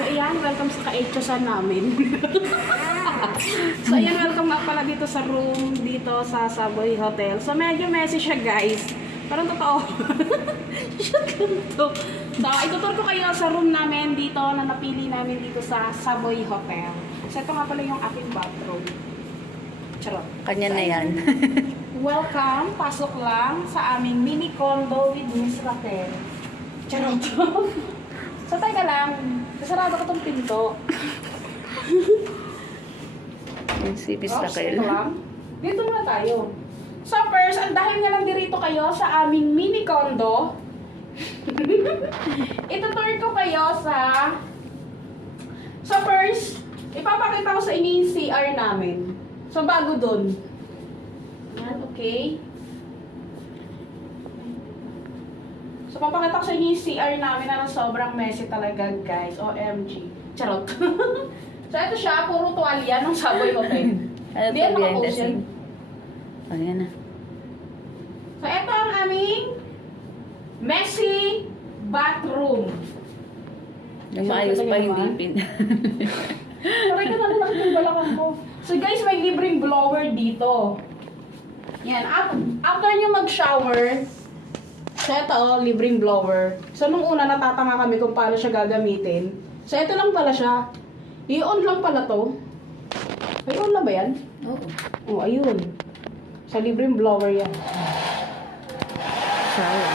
So, ayan, welcome sa ka-8 namin. So, ayan, welcome nga pala dito sa room, dito sa Savoy Hotel. So, medyo messy siya, guys. Parang totoo. Shut to. So, itutur ko kayo sa room namin dito na napili namin dito sa Savoy Hotel. So, ito nga pala yung aking bathroom. Charot. Kanya na yan. Welcome, pasok lang sa aming mini condo with Miss Raquel. Charot. So, teka lang. Kasarado ko tong pinto. Yung sipis Oh, na kayo. ito lang. Dito na tayo. So, first, andahin nga lang dirito kayo sa aming mini condo. Itutur ko kayo sa... So, first, ipapakita ko sa inyo yung CR namin. So, bago dun. Yan, okay. So, papakita ko sa inyo yung CR namin na sobrang messy talaga, guys. OMG. Charot. So, ito siya, puro tuwalya ng Savoy Hotel. Ano Hindi to, yan behind the nakapost yan. scene? O, yan na. So, ito ang aming messy bathroom. Yung maayos pa, hindi pin. Paray ka na lang yung balakang ko. So, guys, may libreng blower dito. Yan. After nyo mag-shower, so, ito, libreng blower. So, nung una, natatanga kami kung paano siya gagamitin. So, ito lang pala siya. I-on lang pala to. Ay, on na ba yan? Oo. Oh, ayun. Sa libreng blower yan. Shower.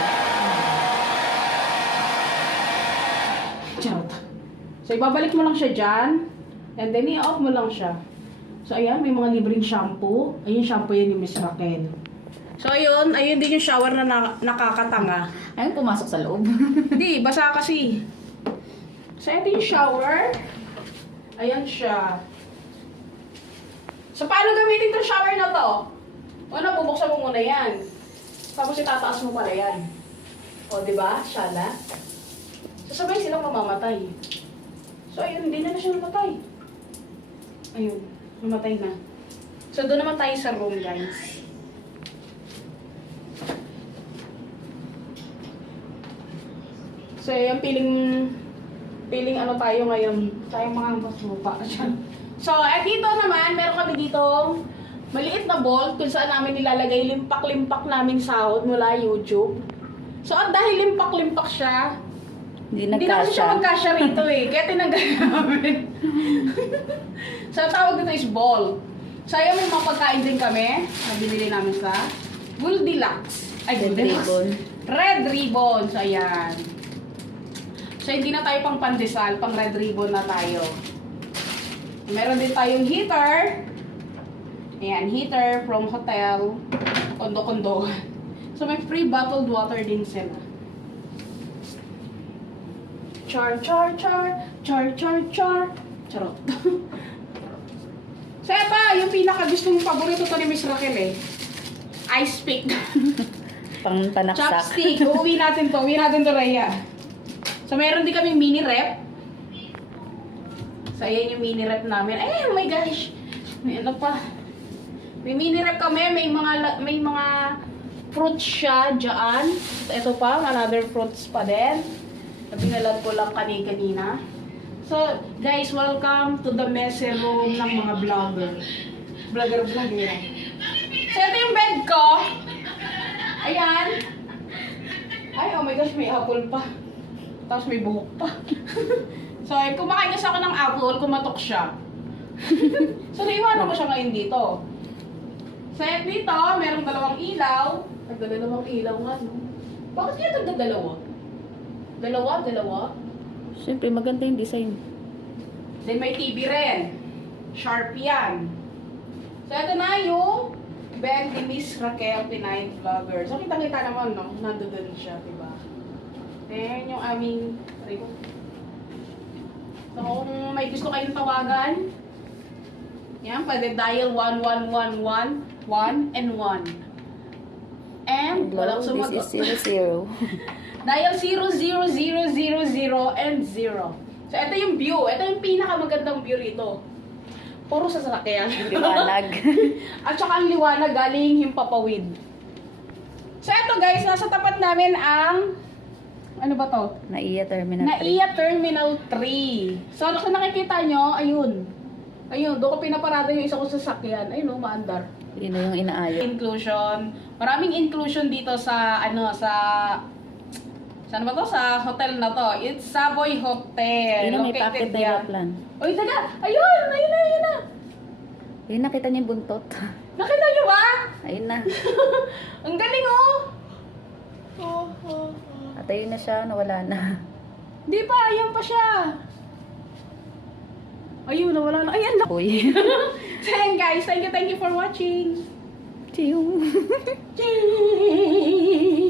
Charot. So, ibabalik mo lang siya dyan. And then, i-off mo lang siya. So, ayan, may mga libreng shampoo. Ayun, shampoo yan yung Miss Raquel. So, ayun din yung shower na nakakatanga. Ayun, pumasok sa loob. Hindi, basa kasi. So, ito yung shower. Ayan siya. So, paano gamitin itong shower na to? Una, bubuksan mo muna yan. Tapos itataas mo pala yan. O, diba? Shala. So, sabay silang mamamatay. So, ayun, hindi na siya namatay. Ayun, namatay na. So, doon naman tayo sa room, guys. So, ayan, piling ano tayo ngayon. Tayong mga masupa. So, dito naman, meron kami ditong maliit na bowl kung saan namin nilalagay limpak-limpak naming sahod mula YouTube. So, at dahil limpak-limpak siya, Hindi hindi na kasi siya nagkasya. magkasya rito eh. Kaya tinanggal namin. So, ang tawag dito is ball. So, ayan, may mga pagkain din kami. Nabibili namin sa Goldilocks. Ay, Red Goldilocks. ribbon. Red ribbon. So, ayan. So, hindi na tayo pang pandesal, pang red ribbon na tayo. Meron din tayong heater. Ayan, heater from hotel. Kondo-kondo. So, may free bottled water din sila. Char, char, char. Char, char, char. Charot. So, eto, yung pinaka-gustong paborito to ni Miss Raquel eh. Ice pick. Pang panaksak. Chopstick. Uuwi natin to. Uwi natin to, Rhea. So, meron din kaming mini rep. So, ayan yung mini rep namin. Ay, oh my gosh. May ano pa. May mini rep kami. May mga fruits siya dyan. Ito pa, another fruits pa din. Pinalag ko lang kanina. So, guys, welcome to the messy room ng mga vlogger. Vlogger. So, ito yung bed ko. Ayan. Ay, oh my gosh, may apple pa. Tapos may buhok pa. So, kumakain kasi ako ng apple, kumatok siya. So, naiwanan ko siya ngayon dito. So, dito, merong dalawang ilaw. Nagdadalawang ilaw nga, no? Bakit kaya nagdadalawa? Dalawa? Siyempre, maganda yung design. Then, may TV rin. Sharp yan. So, ito na yung bed ni Miss Raquel, Pinay Vlogger. So, kita-kita naman, no? Nandoon siya, diba? Then, yung aming... So, kung may gusto kayong tawagan, yan, pwede dial 1111, 1 and 1. And, walang sumagot. This is 00. Dial 00000 and 0. So, ito yung view. Ito yung pinakamagandang view rito. Puro sa sasakyan. Liwanag. At saka ang liwanag galing yung papawid. So, ito guys, nasa tapat namin ang Ano ba to? Naiya Terminal 3. Naiya Terminal 3. So, kung nakikita nyo, ayun. Ayun, doon ko pinaparada yung isa ko sasakyan. Ayun, oh, maandar. Yun na yung inaayo. Inclusion. Maraming inclusion dito sa, saan ba to? Sa hotel na to. It's Savoy Hotel. Yun na may packet na yan. aeroplan. Uy, taga! Ayun! Ayun na, ayun na! Yun, nakita niyo yung buntot. Nakita nyo ba? Ayun na. Ang galing, oh! At ayun na siya, nawala na. Di pa, ayun pa siya. Ayun, nawala na. Ay, ang laki. Uy. So, yan guys. Thank you for watching. Chiyong. Ching!